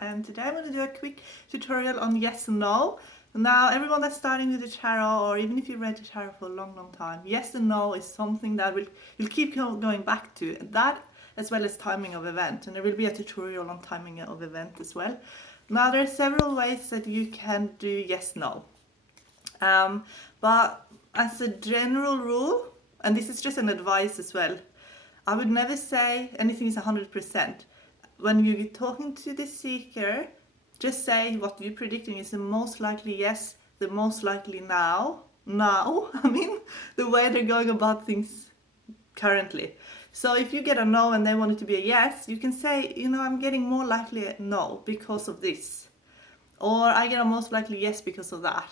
And today I'm going to do a quick tutorial on yes and no. Now, everyone that's starting with the tarot, or even if you've read the tarot for a long time, yes and no is something that you'll keep going back to. That, as well as timing of event, and there will be a tutorial on timing of event as well. Now, there are several ways that you can do yes no, but as a general rule, and this is just an advice as well, I would never say anything is 100%. When you're talking to the seeker, just say what you're predicting is the most likely yes, the most likely now, the way they're going about things currently. So if you get a no and they want it to be a yes, you can say, I'm getting more likely a no because of this. Or I get a most likely yes because of that.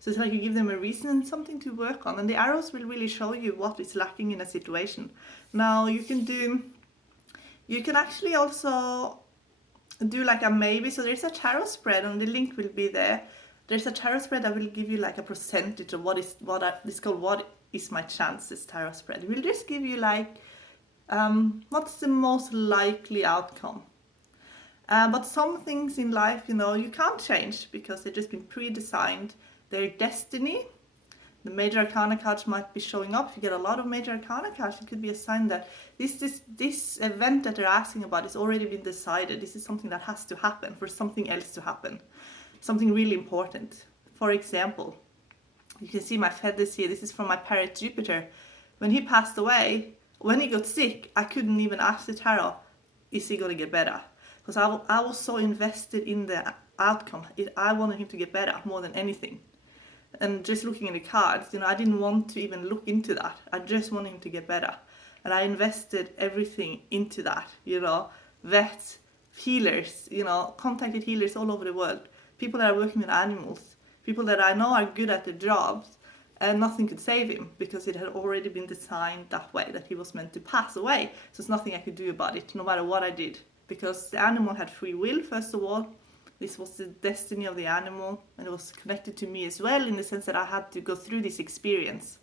So it's like you give them a reason and something to work on, and the arrows will really show you what is lacking in a situation. Now you can actually also do like a maybe. So there's a tarot spread, and the link will be there. There's a tarot spread that will give you like a percentage of what is my chances tarot spread. It will just give you like what's the most likely outcome. But some things in life, you can't change because they've just been pre-designed. Their destiny. The major arcana cards might be showing up. If you get a lot of major arcana cards, it could be a sign that this event that they're asking about has already been decided. This is something that has to happen for something else to happen. Something really important. For example, you can see my feathers here. This is from my parrot Jupiter. When he passed away, when he got sick, I couldn't even ask the tarot, is he going to get better? Because I was so invested in the outcome. I wanted him to get better more than anything. And just looking at the cards, I didn't want to even look into that. I just wanted him to get better. And I invested everything into that, vets, healers, contacted healers all over the world, people that are working with animals, people that I know are good at their jobs, and nothing could save him because it had already been designed that way, that he was meant to pass away. So there's nothing I could do about it, no matter what I did, because the animal had free will, first of all. This was the destiny of the animal, and it was connected to me as well, in the sense that I had to go through this experience.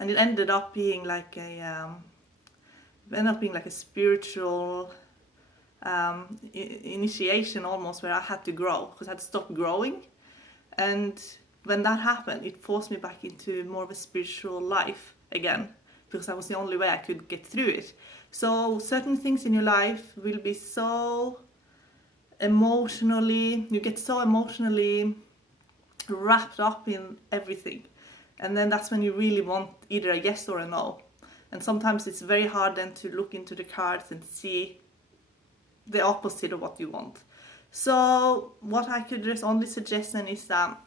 And it ended up being like a spiritual initiation almost, where I had to grow, because I'd stopped growing. And when that happened, it forced me back into more of a spiritual life again, because that was the only way I could get through it. So certain things in your life will be so you get so emotionally wrapped up in everything, and then that's when you really want either a yes or a no. And sometimes it's very hard then to look into the cards and see the opposite of what you want. So what I could just only suggest then is that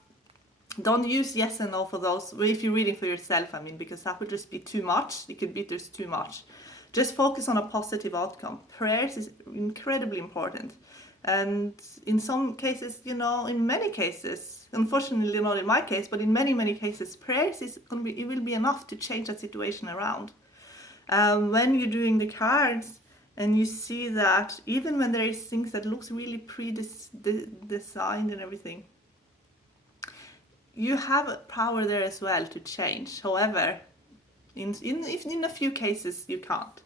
don't use yes and no for those, if you're reading for yourself, because that would just be too much. It could be just too much. Just focus on a positive outcome. Prayers is incredibly important. And in some cases, in many cases, unfortunately not in my case, but in many cases, prayers it will be enough to change that situation around. When you're doing the cards and you see that even when there is things that looks really pre-designed and everything, you have a power there as well to change. However, in a few cases you can't.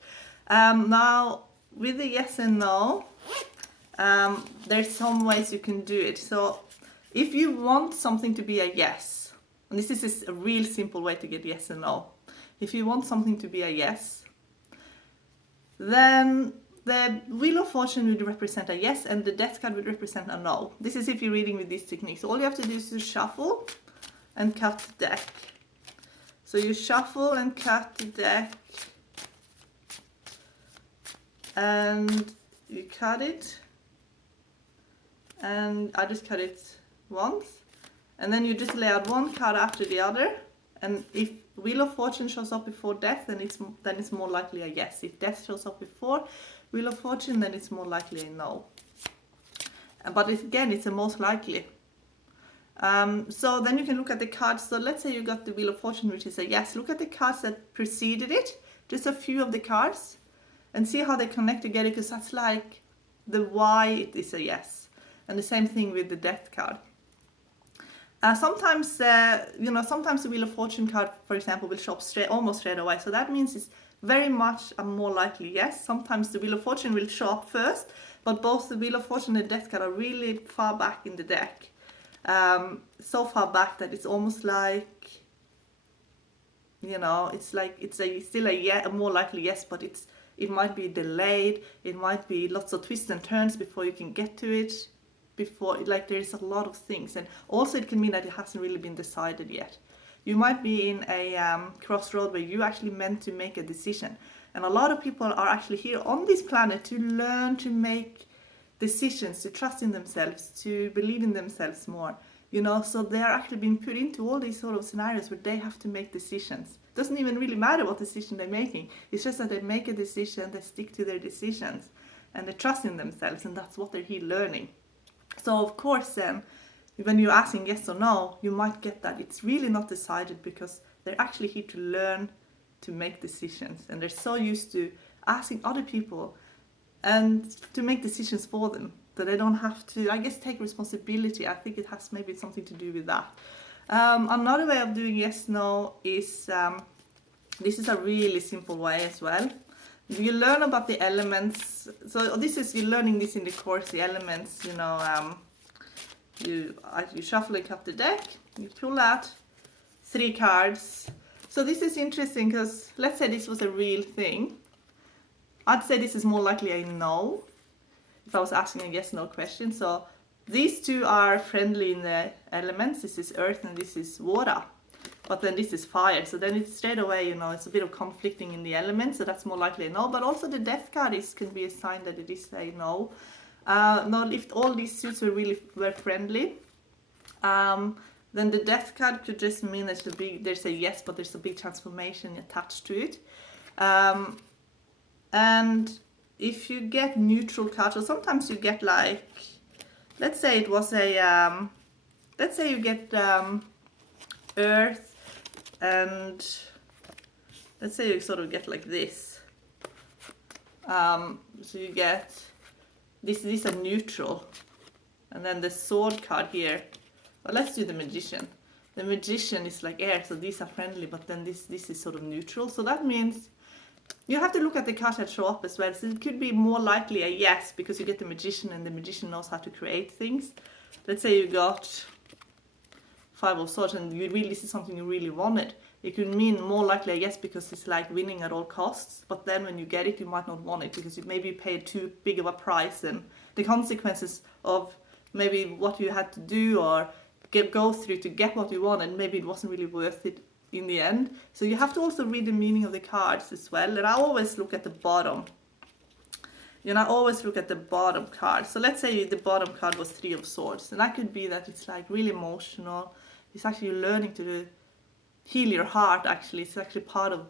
Now, with the yes and no, there's some ways you can do it. So if you want something to be a yes, and this is a real simple way to get yes and no. If you want something to be a yes, then the Wheel of Fortune would represent a yes, and the Death card would represent a no. This is if you're reading with these techniques. So all you have to do is to shuffle and cut the deck. So you shuffle and cut the deck, and you cut it. And I just cut it once, and then you just lay out one card after the other, and if Wheel of Fortune shows up before Death, then it's more likely a yes. If Death shows up before Wheel of Fortune, then it's more likely a no. But again, it's the most likely. So then you can look at the cards. So let's say you got the Wheel of Fortune, which is a yes. Look at the cards that preceded it, just a few of the cards, and see how they connect together, because that's like the why it is a yes. And the same thing with the Death card. Sometimes the Wheel of Fortune card, for example, will show up almost straight away. So that means it's very much a more likely yes. Sometimes the Wheel of Fortune will show up first, but both the Wheel of Fortune and the Death card are really far back in the deck. So far back that it's almost like, you know, it's like still a more likely yes, but it might be delayed. It might be lots of twists and turns before you can get to it. Before, like, there's a lot of things, and also it can mean that it hasn't really been decided yet. You might be in a crossroad where you actually meant to make a decision, and a lot of people are actually here on this planet to learn to make decisions, to trust in themselves, to believe in themselves more, you know. So they are actually being put into all these sort of scenarios where they have to make decisions. Doesn't even really matter what decision they're making. It's just that they make a decision, they stick to their decisions, and they trust in themselves, and that's what they're here learning. So of course then, when you're asking yes or no, you might get that it's really not decided, because they're actually here to learn to make decisions, and they're so used to asking other people and to make decisions for them that they don't have to, I guess, take responsibility. I think it has maybe something to do with that. Another way of doing yes no is, this is a really simple way as well. You learn about the elements. So this is, you're learning this in the course, the elements, you know. You shuffle and cut the deck, you pull out 3 cards. So this is interesting because let's say this was a real thing. I'd say this is more likely a no if I was asking a yes no question. So these two are friendly in the elements. This is earth and this is water. But then this is fire, so then it's straight away, you know, it's a bit of conflicting in the elements, so that's more likely a no. But also the death card can be a sign that it is a no. Now, if all these suits were friendly, then the death card could just mean there's a yes, but there's a big transformation attached to it. And if you get neutral cards, or sometimes you get like, let's say it was a, let's say you get earth, and let's say you sort of get like this. So you get these are neutral, and then the sword card here. Well, let's do the magician. The magician is like air, so these are friendly, but then this is sort of neutral. So that means you have to look at the cards that show up as well. So it could be more likely a yes, because you get the magician, and the magician knows how to create things. Let's say you got 5 of Swords, and this is something you really wanted. It could mean more likely a yes, because it's like winning at all costs. But then when you get it, you might not want it, because you maybe paid too big of a price, and the consequences of maybe what you had to do or go through to get what you wanted, maybe it wasn't really worth it in the end. So you have to also read the meaning of the cards as well. And I always look at the bottom. You know, I always look at the bottom card. So let's say the bottom card was 3 of Swords, and that could be that it's like really emotional. It's actually learning to heal your heart. Actually, it's actually part of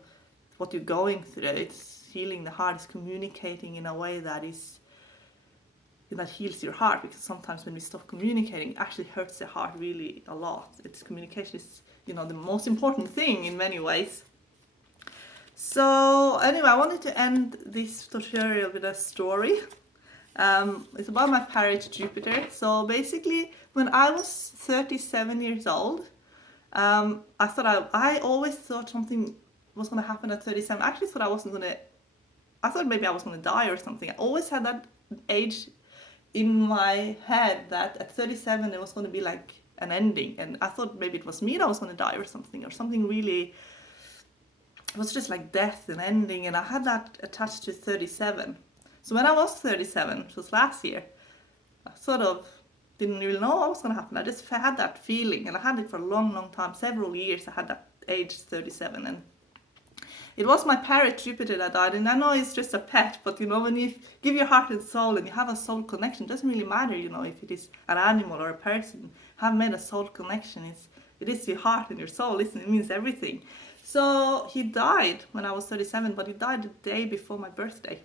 what you're going through. It's healing the heart. It's communicating in a way that heals your heart, because sometimes when we stop communicating, it actually hurts the heart really a lot. Communication is, you know, the most important thing in many ways. So anyway, I wanted to end this tutorial with a story. It's about my parrot Jupiter. So basically, when I was 37 years old, I always thought something was going to happen at 37. I actually thought I thought maybe I was going to die or something. I always had that age in my head that at 37 it was going to be like an ending, and I thought maybe it was me that was going to die or something really, it was just like death and ending, and I had that attached to 37. So when I was 37, which was last year, I sort of didn't really know what was going to happen. I just had that feeling, and I had it for a long time, several years. I had that age 37, and it was my parrot Jupiter that died. And I know it's just a pet, but you know, when you give your heart and soul and you have a soul connection, it doesn't really matter, you know, if it is an animal or a person. Have made a soul connection. It is your heart and your soul. Listen, it means everything. So he died when I was 37, but he died the day before my birthday.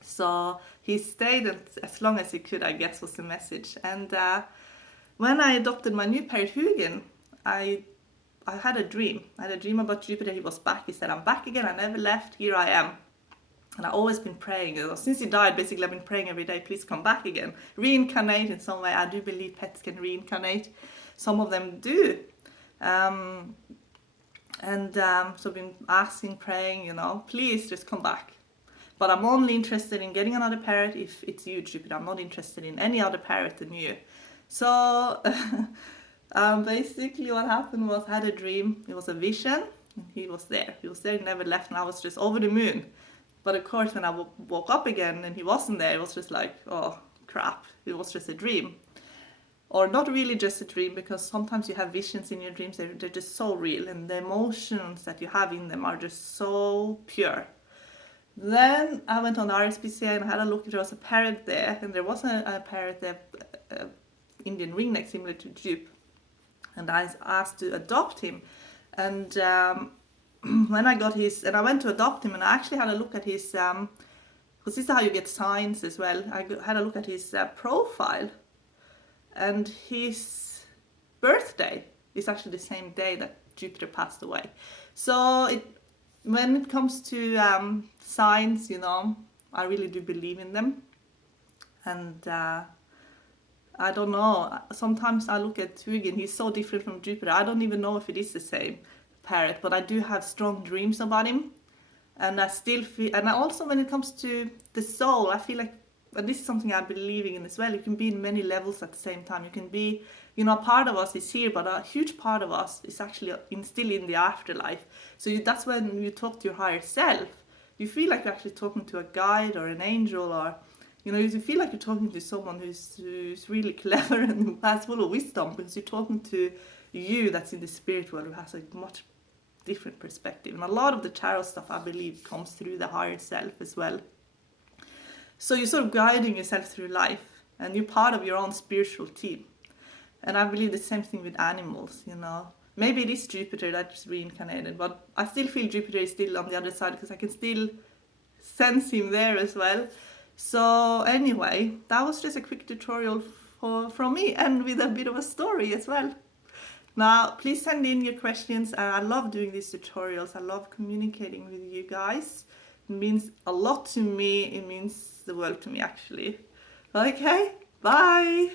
So he stayed as long as he could, I guess, was the message. And when I adopted my new parrot Hugin, I had a dream. I had a dream about Jupiter. He was back. He said, I'm back again. I never left. Here I am. And I've always been praying. Since he died, basically, I've been praying every day, please come back again. Reincarnate in some way. I do believe pets can reincarnate. Some of them do. So I've been asking, praying, you know, please just come back. But I'm only interested in getting another parrot if it's you, Jupiter. I'm not interested in any other parrot than you. So basically what happened was I had a dream. It was a vision. And he was there. He was there, he never left, and I was just over the moon. But of course, when I woke up again and he wasn't there, it was just like, oh crap, it was just a dream. Or not really just a dream, because sometimes you have visions in your dreams, they're just so real, and the emotions that you have in them are just so pure. Then I went on the RSPCA and I had a look. There was a parrot there, and there was a parrot there, Indian ringneck, similar to Jupe. And I asked to adopt him. And when I got his, and I went to adopt him, and I actually had a look at his, because this is how you get signs as well. I had a look at his profile, and his birthday is actually the same day that Jupiter passed away. So when it comes to signs, you know, I really do believe in them. And I don't know, sometimes I look at Hugin, he's so different from Jupiter. I don't even know if it is the same parrot, but I do have strong dreams about him. And I still feel, and also when it comes to the soul, I feel like, and this is something I'm believing in as well, you can be in many levels at the same time. You can be, you know, a part of us is here, but a huge part of us is actually still in the afterlife. So that's when you talk to your higher self, you feel like you're actually talking to a guide or an angel, or, you know, you feel like you're talking to someone who's really clever and who has full of wisdom, because you're talking to you that's in the spirit world, who has a much different perspective. And a lot of the tarot stuff, I believe, comes through the higher self as well. So you're sort of guiding yourself through life, and you're part of your own spiritual team. And I believe the same thing with animals, you know. Maybe it is Jupiter that's reincarnated, but I still feel Jupiter is still on the other side, because I can still sense him there as well. So anyway, that was just a quick tutorial from me, and with a bit of a story as well. Now, please send in your questions. I love doing these tutorials. I love communicating with you guys. It means a lot to me. It means the world to me, actually. Okay, bye.